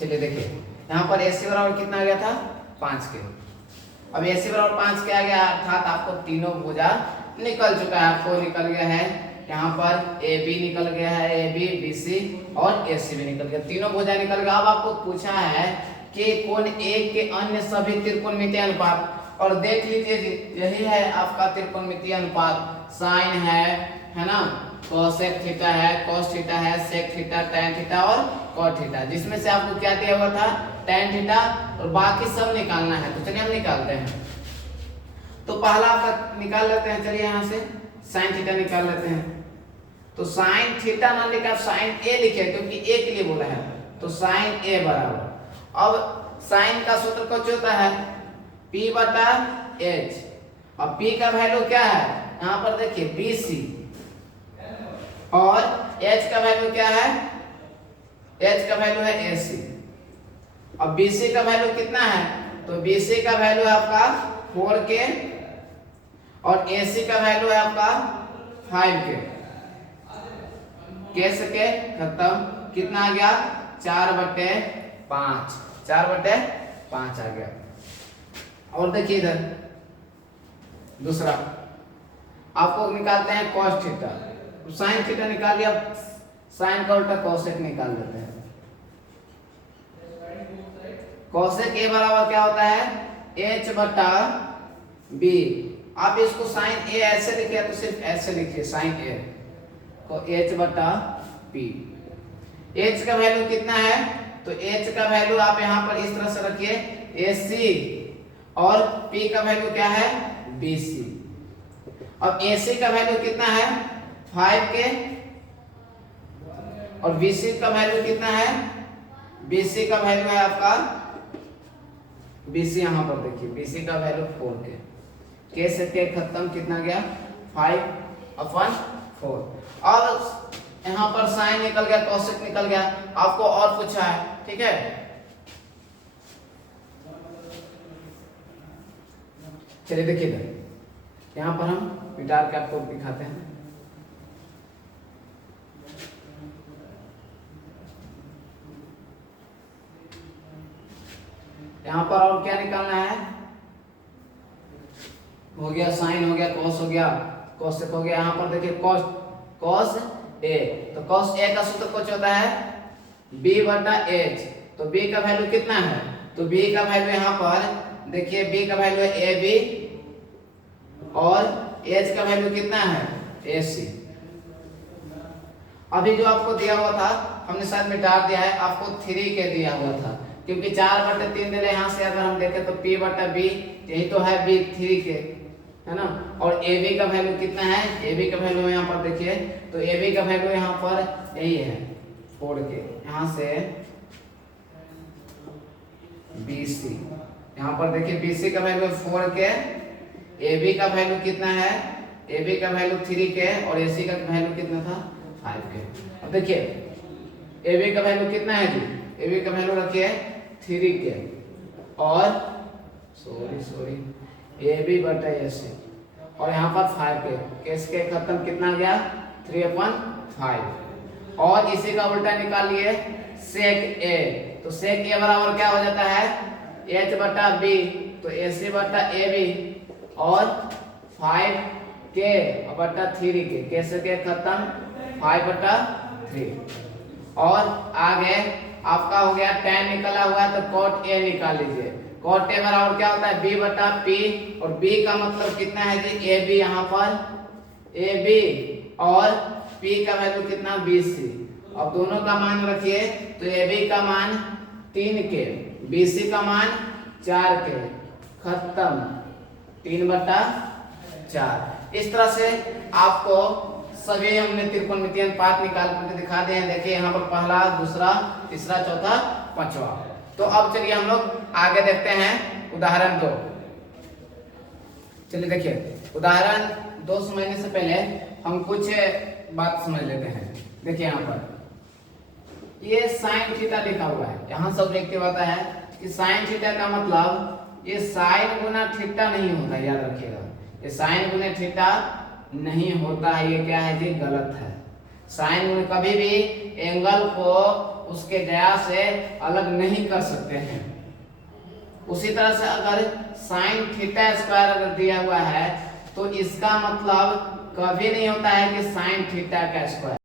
चलिए देखिए यहाँ पर AC बराबर कितना आ गया था 5 के। अब AC बराबर 5 के आ गया अर्थात आपको तीनों भुजा निकल चुका है। आपको निकल गया है यहाँ पर AB निकल गया है, AB BC और AC भी निकल गया, तीनों भुजा निकल गया। अब आपको पूछा है कि कोण एक के अन्य सभी त्रिकोणमितीय अनुपात, और देख लीजिए यही है आपका त्रिकोणमितीय अनुपात। साइन है ना, कोसेक थीटा है, कोस थीटा है, सेक थीटा, टैन थीटा और कॉट थीटा, जिसमें से आपको क्या दिया हुआ था टैन थीटा, और बाकी सब निकालना है। तो चलिए हम निकालते हैं। तो पहला आपका निकाल लेते हैं, चलिए यहाँ से साइन थीटा निकाल लेते हैं। तो साइन थीटा ना लिखा साइन ए लिखे क्योंकि ए के लिए बोला है, तो साइन ए बराबर, अब साइन का सूत्र कुछ होता है P बटा H, अब P का वैल्यू क्या है यहाँ पर देखिए BC, और H का वैल्यू क्या है, H का वैल्यू है AC। अब BC का वैल्यू कितना है, तो BC का वैल्यू है आपका 4K और AC का वैल्यू है आपका 5K। कैसे के खत्म, कितना आ गया 4/5, 4/5 आ गया। और देखिए इधर दूसरा आपको निकालते हैं cos थीटा, साइन थीटा निकाल लिया, साइन का उल्टा कोसेक निकाल लेते हैं। कोसेक ए बराबर क्या होता है H बटा B। आप इसको साइन ए ऐसे लिखिए तो सिर्फ ऐसे लिखिए साइन ए को H बटा P। H का वैल्यू कितना है, तो H का वैल्यू आप यहाँ पर इस तरह से रखिए AC, और P का वैल्यू क्या है BC। अब AC का वैल्यू कितना है 5K और BC का वैल्यू कितना है, BC का वैल्यू है आपका, BC यहाँ पर देखिए BC का वैल्यू 4K। K से K खत्म, कितना गया 5/4। अब यहाँ पर साइन निकल गया, कोसेक निकल गया, आपको और पूछा है, ठीक है। चलिए देखिए इधर यहाँ पर हम मिटार के आपको दिखाते हैं। यहाँ पर और क्या निकालना है, हो गया साइन, हो गया कॉस, हो गया कोसेक, हो गया। यहाँ पर देखिए कॉस ए, तो कॉस ए का सूत्र कुछ होता है B बटा H। तो B का वैल्यू कितना है, तो B का वैल्यू यहाँ पर देखिए B का वैल्यू है AB और H का वैल्यू कितना है AC। अभी जो आपको दिया हुआ था हमने शायद मिटा दिया है, आपको 3K दिया हुआ था क्योंकि 4/3 दे रहे। यहाँ से अगर हम देखें तो P बटा B, यही तो है B 3K है ना, और AB का वैल्यू कितना है, AB का वैल्यू यहाँ पर देखिए, तो AB का वैल्यू यहाँ पर यही है 4K। यहाँ से BC, यहाँ पर देखिए BC का वैल्यू 4K, AB का वैल्यू कितना है, AB का वैल्यू 3K और AC का वैल्यू कितना था 5K। अब देखिए AB का वैल्यू कितना है जी, AB का वैल्यू रखिए 3K और सॉरी AB बटा AC, और यहाँ पर 5K, केस के खत्म, कितना गया 3/5। और इसी का उल्टा निकालिए सेक A, तो सेक A बराबर क्या हो जाता है H बटा B, तो AC बटा AB और 5K बटा 3K, कैसे के खत्म 5/3। और आगे आपका हो गया tan निकला हुआ है, तो cot A निकाल लीजिए। cot A बराबर क्या होता है B बटा P, और B का मतलब कितना है जी AB, यहाँ पर AB और P का वैल्यू कितना BC। अब दोनों का मान रखिए, तो AB का मान 3K, BC का मान 4K, खत्म 3/4। इस तरह से आपको सभी हमने त्रिकोणमितीय अनुपात निकाल करके दिखा दिए हैं। देखिए यहाँ पर पहला, दूसरा, तीसरा, चौथा, पांचवा। तो अब चलिए हम लोग आगे देखते हैं उदाहरण 2। चलिए देखिए उदाहरण 2 समझने से पहले हम कुछ बात समझ लेते हैं। देखिए यहाँ पर ये साइन थीटा लिखा हुआ है, यहाँ सब देखते होता है कि साइन थीटा का मतलब ये साइन गुना थीटा नहीं होता, याद रखिएगा, ये साइन गुना थीटा नहीं होता है, ये क्या है जी गलत है। साइन गुना, कभी भी एंगल को उसके ज्या से अलग नहीं कर सकते हैं। उसी तरह से अगर साइन थीटा स्क्वायर अगर दिया हुआ है तो इसका मतलब कभी नहीं होता है कि साइन थीटा का स्क्वायर।